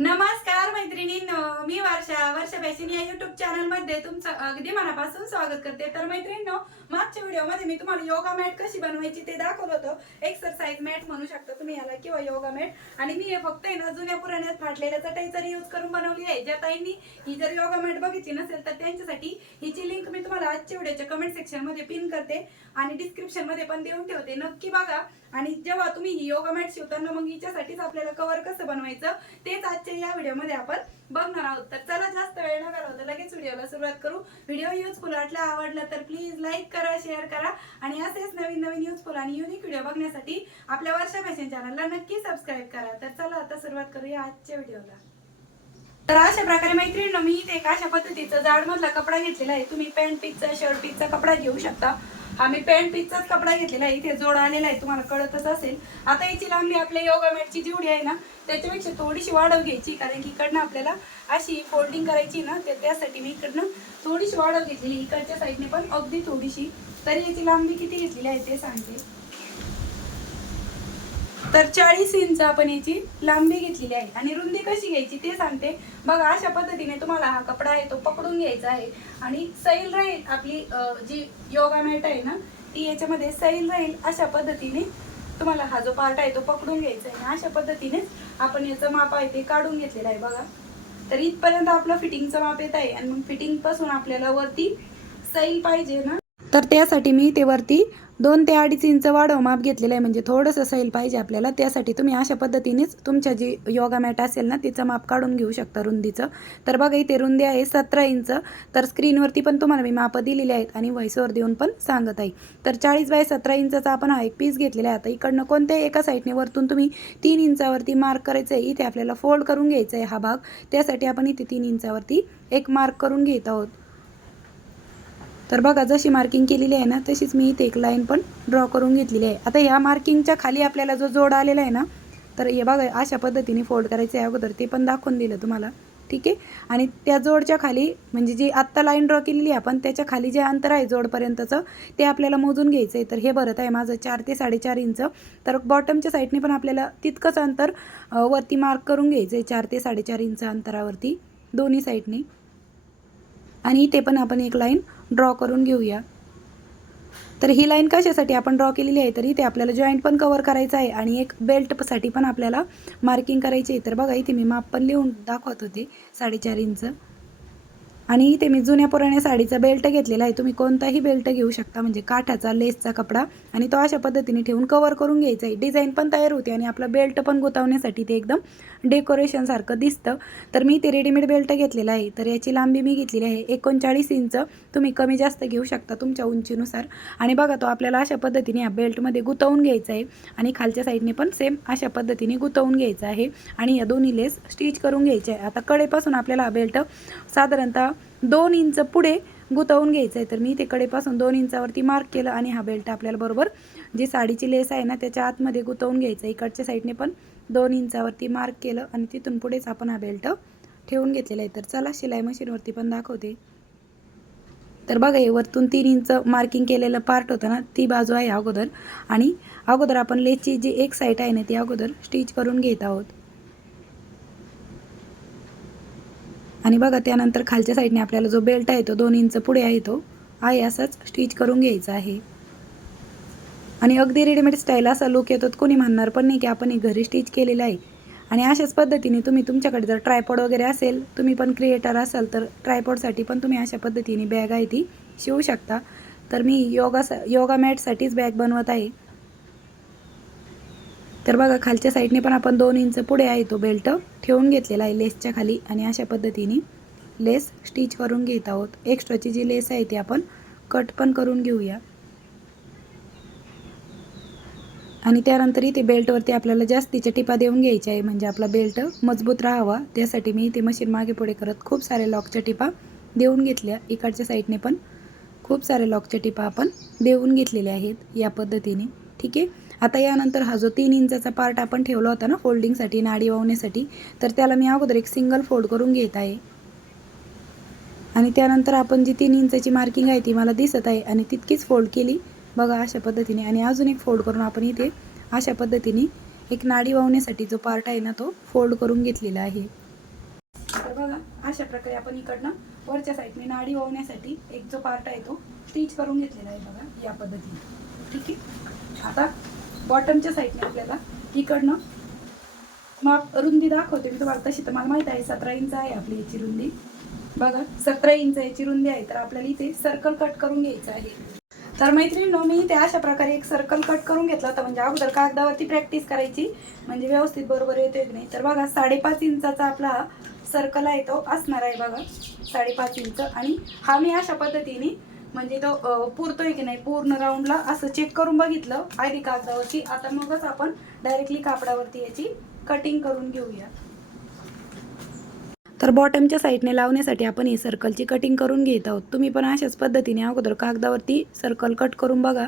नमस्कार मैत्रिणींनो मी वर्षा वर्षा बॅसिन या युट्यूब चॅनलमध्ये तुमचं अगदी मनापासून स्वागत करते. तर मैत्रिणींनो मागच्या व्हिडिओमध्ये मी तुम्हाला योगा मॅट कशी बनवायची ते दाखवलं होतं. एक्सरसाइज मॅट म्हणू शकता तुम्ही याला किंवा योगा मॅट. आणि मी हे फक्त आहे ना जुन्या पुराण्यात फाटलेल्या चटाईचा यूज करून बनवली आहे ज्या ताईंनी ही जर योगा मॅट बघितली नसेल तर त्यांच्यासाठी हिची लिंक मी तुम्हाला आजच्या व्हिडिओच्या कमेंट सेक्शनमध्ये पिन करते. आणि डिस्क्रिप्शनमध्ये पण देऊन ठेवते. नक्की बघा. आणि जेव्हा तुम्ही ही योगा मॅट शिवताना मग हिच्यासाठीच आपल्याला कव्हर कसं बनवायचं तेच आजच्या या व्हिडिओमध्ये आपण बघणार आहोत. तर चला जास्त वेळ न घालवतो लगेच व्हिडिओला सुरुवात करू. व्हिडिओ युजफुल वाटला आवडला तर प्लीज लाईक करा शेअर करा आणि असेच नवीन नवीन युजफुल आणि युनिक व्हिडिओ बघण्यासाठी आपल्या वर्षा फॅशन चॅनलला नक्की सबस्क्राईब करा. तर चला आता सुरुवात करूया आजच्या व्हिडिओला. तर अशा प्रकारे मैत्रिणी मी इथे एक अशा पद्धतीचा जाडमधला कपडा घेतलेला आहे. तुम्ही पॅन्ट पीसचा शर्ट पीसचा कपडा घेऊ शकता. आम्ही पॅन्ट पीसचाच कपडा घेतलेला आहे. इथे जोड आलेला आहे. तुम्हाला कळतच असेल. आता याची लांबी आपल्या योगा मॅटची जेवढी आहे ना त्याच्यापेक्षा थोडीशी वाढव घ्यायची. कारण की इकडनं आपल्याला अशी फोल्डिंग करायची ना तर त्यासाठी मी इकडनं थोडीशी वाढव घेतलेली. इकडच्या साईडने पण अगदी थोडीशी. तरी याची लांबी किती घेतलेली आहे ते सांगते. तर चाळीस इंच आपण याची लांबी घेतलेली आहे. आणि रुंदी कशी घ्यायची ते सांगते. बघा अशा पद्धतीने तुम्हाला हा कपडा आहे तो पकडून घ्यायचा आहे. आणि सैल राहील आपली जी योगा मॅट आहे ना ती याच्यामध्ये सैल राहील अशा पद्धतीने तुम्हाला हा जो पार्ट आहे तो पकडून घ्यायचा आहे. आणि अशा पद्धतीने आपण याचं माप आहे ते काढून घेतलेलं आहे बघा. तर इथपर्यंत आपलं फिटिंगचं माप येत आहे. आणि मग फिटिंगपासून आपल्याला वरती सैल पाहिजे ना? तर त्यासाठी मी ते वरती दोन ते अडीच इंच वाढव माप घेतलेलं आहे. म्हणजे थोडंसं सैल पाहिजे आपल्याला. त्यासाठी तुम्ही अशा पद्धतीनेच तुमच्या जी योगा मॅट असेल ना तिचं माप काढून घेऊ शकता रुंदीचं. तर बघा इथे रुंदी आहे सतरा इंच. तर स्क्रीनवरती पण तुम्हाला मी मापं दिलेली आहेत आणि व्हॉइसवर देऊन पण सांगत आहे. तर चाळीस बाय सतरा इंचाचा आपण हा एक पीस घेतलेला आहे. आता इकडनं कोणत्याही एका साईडने वरतून तुम्ही तीन इंचावरती मार्क करायचं आहे. इथे आपल्याला फोल्ड करून घ्यायचं आहे हा भाग. त्यासाठी आपण इथे तीन इंचावरती एक मार्क करून घेत आहोत. तर बघा जशी मार्किंग केलेली आहे ना तशीच मी इथे एक लाईन पण ड्रॉ करून घेतलेली आहे. आता ह्या मार्किंगच्या खाली आपल्याला जो जोड आलेला आहे ना तर हे बघा अशा पद्धतीने फोल्ड करायचं आहे अगोदर. ते पण दाखवून दिलं तुम्हाला. ठीक आहे? आणि त्या जोडच्या खाली म्हणजे जी आत्ता लाईन ड्रॉ केलेली आहे आपण त्याच्याखाली जे अंतर आहे जोडपर्यंतचं ते आपल्याला मोजून घ्यायचं आहे. तर हे भरत आहे माझं चार ते साडेचार इंच. तर बॉटमच्या साईडने पण आपल्याला तितकंच अंतर वरती मार्क करून घ्यायचं आहे चार ते साडेचार इंच अंतरावरती. दोन्ही साईडने आणि इथे पण आपण एक लाईन ड्रॉ करून घेऊया. तर ही लाईन कशासाठी आपण ड्रॉ केलेली आहे? तर इथे आपल्याला जॉईंट पण कवर करायचं आहे आणि एक बेल्टसाठी पण आपल्याला मार्किंग करायची आहे. तर बघा इथे मी माप पण लिहून दाखवत होते साडेचार इंच. आणि इथे मी जुन्या पुराण्या साडीचा बेल्ट घेतलेला आहे. तुम्ही कोणताही बेल्ट घेऊ शकता. म्हणजे काठाचा लेसचा कपडा आणि तो अशा पद्धतीने ठेवून कवर करून घ्यायचा. आहे डिझाईन पण तयार होते आणि आपला बेल्ट पण गुतावण्यासाठी ते एकदम डेकोरेशनसारखं दिसतं. तर मी ते रेडीमेड बेल्ट घेतलेला आहे. तर याची लांबी मी घेतलेली आहे एकोणचाळीस इंच. तुम्ही कमी जास्त घेऊ शकता तुमच्या उंचीनुसार. आणि बघा तो आपल्याला अशा पद्धतीने या बेल्टमध्ये गुतवून घ्यायचा आहे. आणि खालच्या साईडने पण सेम अशा पद्धतीने गुतवून घ्यायचा आहे. आणि या दोन्ही लेस स्टिच करून घ्यायचे आहे. आता कडेपासून आपल्याला हा बेल्ट साधारणतः दोन इंच पुढे गुतवून घ्यायचं आहे तर मी ते कडेपासून दोन इंचावरती मार्क केलं आणि हा बेल्ट आपल्याला बरोबर जी साडीची लेस आहे ना त्याच्या आतमध्ये गुतवून घ्यायचं आहे इकडच्या साईडने पण दोन इंचावरती मार्क केलं आणि तिथून पुढेच आपण हा बेल्ट ठेवून घेतलेला आहे. तर चला शिलाई मशीनवरती पण दाखवते. तर बघा हे वरतून तीन इंच मार्किंग केलेलं पार्ट होतं ना ती बाजू आहे अगोदर. आणि अगोदर आपण लेसची जी एक साईड आहे ना ती अगोदर स्टिच करून घेत आहोत. आणि बघा त्यानंतर खालच्या साईडने आपल्याला जो बेल्ट आहे तो दोन इंच पुढे आहे तो. आहे असाच स्टिच करून घ्यायचा आहे. आणि अगदी रेडीमेड स्टाईल असा लुक येतो कोणी म्हणणार पण नाही की आपण हे घरी स्टिच केलेलं आहे. आणि अशाच पद्धतीने तुम्ही तुमच्याकडे जर ट्रायपॉड वगैरे असेल तुम्ही पण क्रिएटर असाल तर ट्रायपॉडसाठी पण तुम्ही अशा पद्धतीने बॅग आहे ती शिवू शकता. तर मी योगा योगा मॅटसाठीच बॅग बनवत आहे. तर बघा खालच्या साईडने पण आपण दोन इंच पुढे आहे तो बेल्ट. ठेवून घेतलेला आहे लेसच्या खाली आणि अशा पद्धतीने लेस स्टिच करून घेत आहोत. एक्स्ट्राची जी लेस आहे ती आपण कट पण करून घेऊया. आणि त्यानंतर इथे बेल्टवरती आपल्याला जास्तीच्या टिपा देऊन घ्यायच्या आहे. म्हणजे आपला बेल्ट मजबूत राहावा. त्यासाठी मी इथे मशीन मागे पुढे करत खूप सारे लॉकच्या टिपा देऊन घेतल्या. इकडच्या साईडने पण खूप सारे लॉकच्या टिपा आपण देऊन घेतलेल्या आहेत या पद्धतीने. ठीक आहे? आता यानंतर हा जो तीन इंचाचा पार्ट आपण ठेवला होता ना फोल्डिंगसाठी नाडी वावण्यासाठी तर त्याला मी अगोदर एक सिंगल फोल्ड करून घेत आहे. आणि त्यानंतर आपण जी तीन इंचाची मार्किंग आहे ती मला दिसत आहे आणि तितकीच फोल्ड केली. बघा अशा पद्धतीने. आणि अजून एक फोल्ड करून आपण इथे अशा पद्धतीने एक नाडी वावण्यासाठी जो पार्ट आहे ना तो फोल्ड करून घेतलेला आहे. तर बघा अशा प्रकारे आपण इकडनं वरच्या साईडने नाडी ओवण्यासाठी एक जो पार्ट आहे तो स्टिच करून घेतलेला आहे बघा या पद्धतीने. ठीक आहे? आता बॉटमच्या साईडने आपल्याला इकडनं माप रुंदी दाखवते. मी तुम्हाला तशी तर मला माहीत आहे सतरा इंच आहे आपली याची रुंदी. बघा सतरा इंच याची रुंदी आहे तर आपल्याला इथे सर्कल कट करून घ्यायचं आहे. तर मैत्रिणींनो मी इथे अशा प्रकारे एक सर्कल कट करून घेतला होता. म्हणजे अगोदर कागदावरती प्रॅक्टिस करायची म्हणजे व्यवस्थित बरोबर येतोय की नाही. तर बघा साडेपाच इंचाचा आपला सर्कल आहे तो असणार आहे बघा. साडेपाच इंच. आणि हा मी अशा पद्धतीने म्हणजे तो पुरतोय की नाही पूर्ण राऊंडला असं चेक करून बघितलं आधी कागदावरती आता मगच आपण डायरेक्टली कापडावरती याची कटिंग करून घेऊया. तर बॉटमच्या साईडने लावण्यासाठी आपण ही सर्कलची कटिंग करून घेत आहोत. तुम्ही पण अशाच पद्धतीने अगोदर कागदावरती सर्कल कट करून बघा.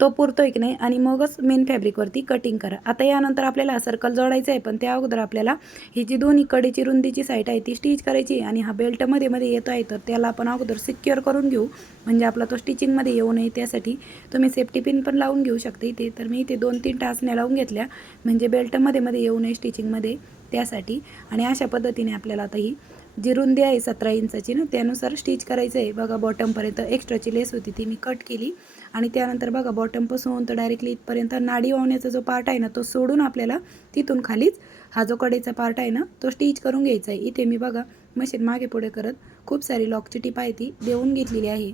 तो पुरतोय की नाही आणि मगच मेन फॅब्रिकवरती कटिंग करा. आता यानंतर आपल्याला सर्कल जोडायचं आहे पण त्या अगोदर आपल्याला ही जी दोन्ही कडेची रुंदीची साईट आहे ती स्टिच करायची आणि हा बेल्टमध्ये मध्ये मध्ये येतो आहे तर त्याला आपण अगोदर सिक्युअर करून घेऊ. म्हणजे आपला तो स्टिचिंगमध्ये येऊ नये त्यासाठी तुम्ही सेफ्टी पिन पण लावून घेऊ शकता इथे. तर मी इथे दोन तीन टाचण्या लावून घेतल्या. म्हणजे बेल्टमध्ये मध्ये येऊ नये स्टिचिंगमध्ये त्यासाठी. आणि अशा पद्धतीने आपल्याला आता ही जी रुंदी आहे सतरा इंचाची ना त्यानुसार स्टिच करायचं आहे. बघा बॉटमपर्यंत एक्स्ट्राची लेस होती ती मी कट केली. आणि त्यानंतर बघा बॉटमपासून तर डायरेक्टली इथपर्यंत नाडी वाहण्याचा जो पार्ट आहे ना तो सोडून आपल्याला तिथून खालीच हा जो कडेचा पार्ट आहे ना तो स्टिच करून घ्यायचा आहे. इथे मी बघा मशीन मागे पुढे करत खूप सारी लॉकची टीप आहे ती देऊन घेतलेली आहे.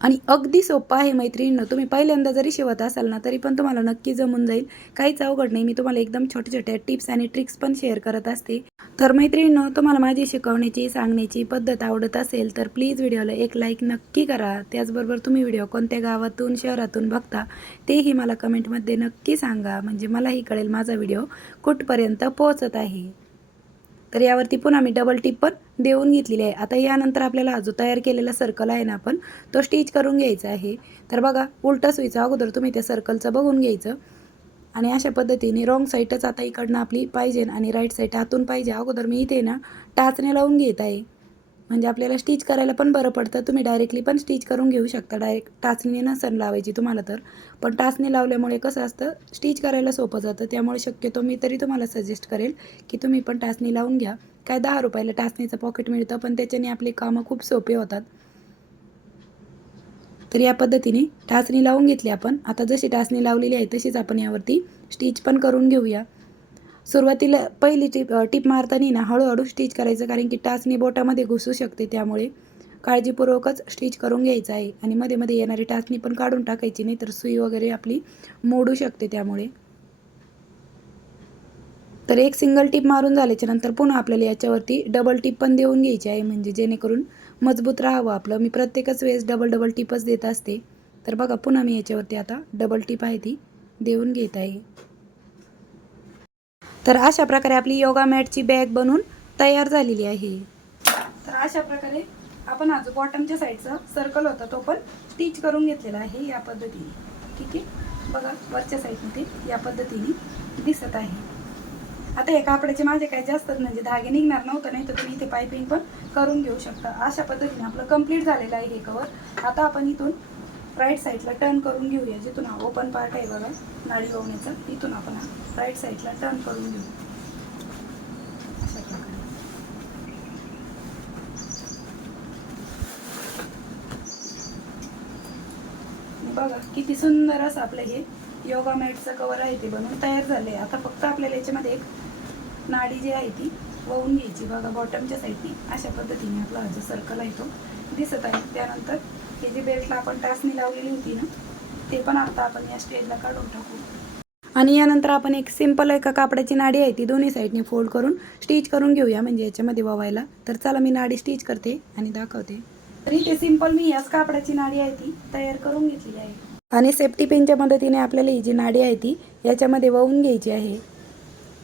आणि अगदी सोपं आहे मैत्रिणीनं तुम्ही पहिल्यांदा जरी शिवत असाल ना तरी पण तुम्हाला नक्की जमून जाईल. काहीच अवघड नाही. मी तुम्हाला एकदम छोट्या छोट्या टिप्स आणि ट्रिक्स पण शेअर करत असते. तर मैत्रिणींनो तुम्हाला माझी शिकवण्याची सांगण्याची पद्धत आवडत असेल तर प्लीज व्हिडिओला एक लाईक नक्की करा. त्याचबरोबर तुम्ही व्हिडिओ कोणत्या गावातून शहरातून बघता तेही मला कमेंटमध्ये नक्की सांगा. म्हणजे मलाही कळेल माझा व्हिडिओ कुठपर्यंत पोहोचत आहे. तर यावरती पुन्हा आम्ही डबल टिप पण देऊन घेतलेली आहे. आता यानंतर आपल्याला जो तयार केलेला सर्कल आहे ना आपण तो स्टिच करून घ्यायचा आहे. तर बघा उलटा सुईचा अगोदर तुम्ही त्या सर्कलचं बघून घ्यायचं. आणि अशा पद्धतीने रॉंग साईडच आता इकडनं आपली पाहिजे आणि राईट साईड आतून पाहिजे. अगोदर मी इथे ना टाचणे लावून घेत आहे. म्हणजे आपल्याला स्टिच करायला पण बरं पडतं. तुम्ही डायरेक्टली पण स्टिच करून घेऊ शकता. डायरेक्ट टाचणी नसन लावायची तुम्हाला तर. पण टाचणी लावल्यामुळे कसं असतं स्टिच करायला सोपं जातं. त्यामुळे शक्यतो मी तरी तुम्हाला सजेस्ट करेल की तुम्ही पण टाचणी लावून घ्या. काय दहा रुपयाला टाचणीचं पॉकेट मिळतं पण त्याच्याने आपली कामं खूप सोपे होतात. तर या पद्धतीने टाचणी लावून घेतली आपण. आता जशी टाचणी लावलेली आहे तशीच आपण यावरती स्टिच पण करून घेऊया. सुरुवातीला पहिली टिप टिप मारताना ना हळूहळू स्टिच करायचं कारण की टाचणी बोटामध्ये घुसू शकते त्यामुळे काळजीपूर्वकच स्टिच करून घ्यायचं आहे. आणि मध्ये मध्ये येणारी टाचणी पण काढून टाकायची नाही तर सुई वगैरे आपली मोडू शकते त्यामुळे. तर एक सिंगल टिप मारून झाल्याच्यानंतर पुन्हा आपल्याला याच्यावरती डबल टिप पण देऊन घ्यायची आहे. म्हणजे जेणेकरून मजबूत राहावं आपलं. मी प्रत्येकच वेळेस डबल डबल टिपच देत असते. तर बघा पुन्हा मी याच्यावरती आता डबल टिप आहे ती देऊन घेत आहे. तर अशा प्रकारे आपली योगा मॅटची बॅग बनवून तयार झालेली आहे. तर अशा प्रकारे आपण हा जो बॉटमच्या साईडचा सर्कल होता तो पण स्टिच करून घेतलेला आहे या पद्धतीने. ठीक आहे बघा वरच्या साईडमध्ये या पद्धतीने दिसत आहे. आता हे कापडाचे माझे काही जास्त म्हणजे धागे निघणार नव्हतं नाही तर तुम्ही इथे पायपिंग पण करून घेऊ शकता. अशा पद्धतीने आपलं कंप्लीट झालेलं आहे हे कवर आता आपण इथून राईट साईडला टर्न करून घेऊया जिथून हा ओपन पार्ट आहे बघा नाडी ओवण्याचा इथून आपण हा राईट साईडला टर्न करून घेऊ. अशा प्रकारे बघा किती सुंदर असं आपलं हे योगा मॅटचं कवर आहे ते बनवून तयार झाले आता फक्त आपल्याला याच्यामध्ये एक नाडी जी आहे ती वळून घ्यायची. बघा बॉटमच्या साईडनी अशा पद्धतीने आपला हा जो सर्कल आहे तो दिसत आहे. त्यानंतर हे जे बेल्टला आपण टाचणी लावलेली होती ना ते पण आता आपण या स्टेजला काढून टाकू. आणि यानंतर आपण एक सिंपल एका कापडाची नाडी आहे ती दोन्ही साईडने फोल्ड करून स्टिच करून घेऊया म्हणजे याच्यामध्ये ववायला. तर चला मी नाडी स्टिच करते आणि दाखवते. तरी ते सिंपल मी याच कापडाची नाडी आहे ती तयार करून घेतलेली आहे. आणि सेफ्टी पिनच्या मदतीने आपल्याला ही जी नाडी आहे ती याच्यामध्ये वळून घ्यायची आहे.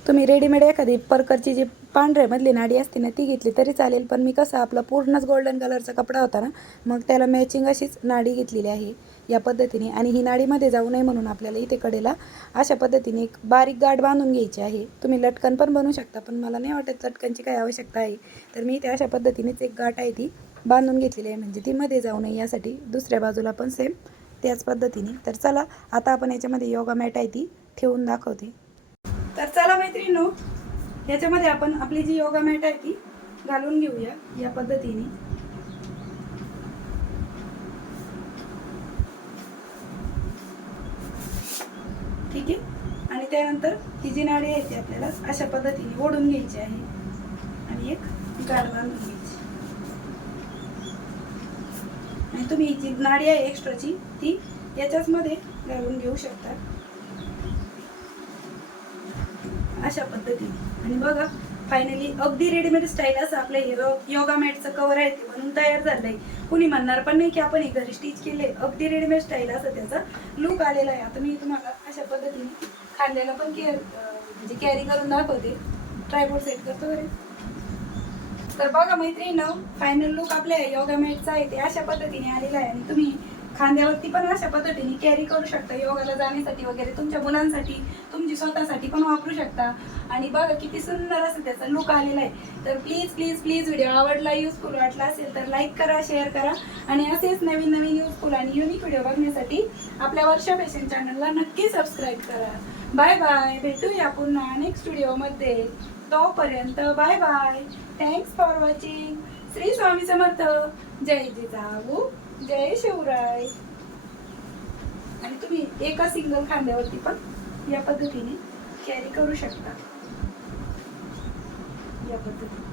तुम्ही रेडीमेड एखादी परकरची जी पांढऱ्यामधली नाडी असते ना ती घेतली तरी चालेल पण मी कसं आपला पूर्णच गोल्डन कलरचा कपडा होता ना मग त्याला मॅचिंग अशीच नाडी घेतलेली आहे या पद्धतीने. आणि ही नाडीमध्ये जाऊ नये म्हणून आपल्याला इथे कडेला अशा पद्धतीने एक बारीक गाठ बांधून घ्यायची आहे. तुम्ही लटकन पण बनवू शकता पण मला नाही वाटत लटकनची काय आवश्यकता आहे. तर मी इथे अशा पद्धतीनेच एक गाठ आहे ती बांधून घेतलेली आहे म्हणजे ती मध्ये जाऊ नये यासाठी दुसऱ्या बाजूला पण सेम त्याच पद्धतीने. तर चला आता आपण याच्यामध्ये योगा मॅट आहे ती ठेवून दाखवते. तर चला मैत्रिणींनो याच्यामध्ये आपण आपली जी योगा मॅट आहे ती घालून घेऊया या पद्धतीने. ठीक आहे? आणि त्यानंतर ही जी नाडी आहे ती आपल्याला अशा पद्धतीने ओढून घ्यायची आहे. आणि एक गाड बांधून घ्यायची. आणि तुम्ही ही जी नाडी आहे एक्स्ट्राची ती याच्याच मध्ये घालून घेऊ शकता. अशा पद्धतीने. आणि बघा फायनली अगदी रेडीमेड स्टाईल असं आपलं हे योगा मॅटचं कवर आहे ते म्हणून तयार झालंय. कुणी म्हणणार पण नाही की आपण हे घरी स्टिच केले अगदी रेडीमेड स्टाईल असं त्याचा लुक आलेला आहे. आता मी तुम्हाला अशा पद्धतीने खांद्याला पण केअर म्हणजे कॅरी करून दाखवते. ट्रायपोर्ट सेट करतो बरे. तर बघा मैत्रिणी फायनल लुक आपल्या योगा मॅटचा आहे ते अशा पद्धतीने आलेला आहे. आणि तुम्ही खांद्यावरती पण अशा पद्धतीने कॅरी करू शकता. योगाला जाण्यासाठी वगैरे तुमच्या मुलांसाठी तुमची स्वतःसाठी पण वापरू शकता. आणि बघा किती सुंदर असं त्याचा लुक आलेला आहे. तर प्लीज प्लीज प्लीज व्हिडिओ आवडला युजफुल वाटला असेल तर लाईक करा शेअर करा. आणि असेच नवीन नवीन युजफुल आणि युनिक व्हिडिओ बघण्यासाठी आपल्या वर्षा फॅशन चॅनलला नक्की सबस्क्राईब करा. बाय बाय भेटूया पुन्हा नेक्स्ट व्हिडिओमध्ये तोपर्यंत bye bye thanks for watching Shri Swami Samarth. जय जिजाऊ. जय शिवराय. आणि तुम्ही एका सिंगल खांद्यावरती पण या पद्धतीने कॅरी करू शकता. या पद्धतीने.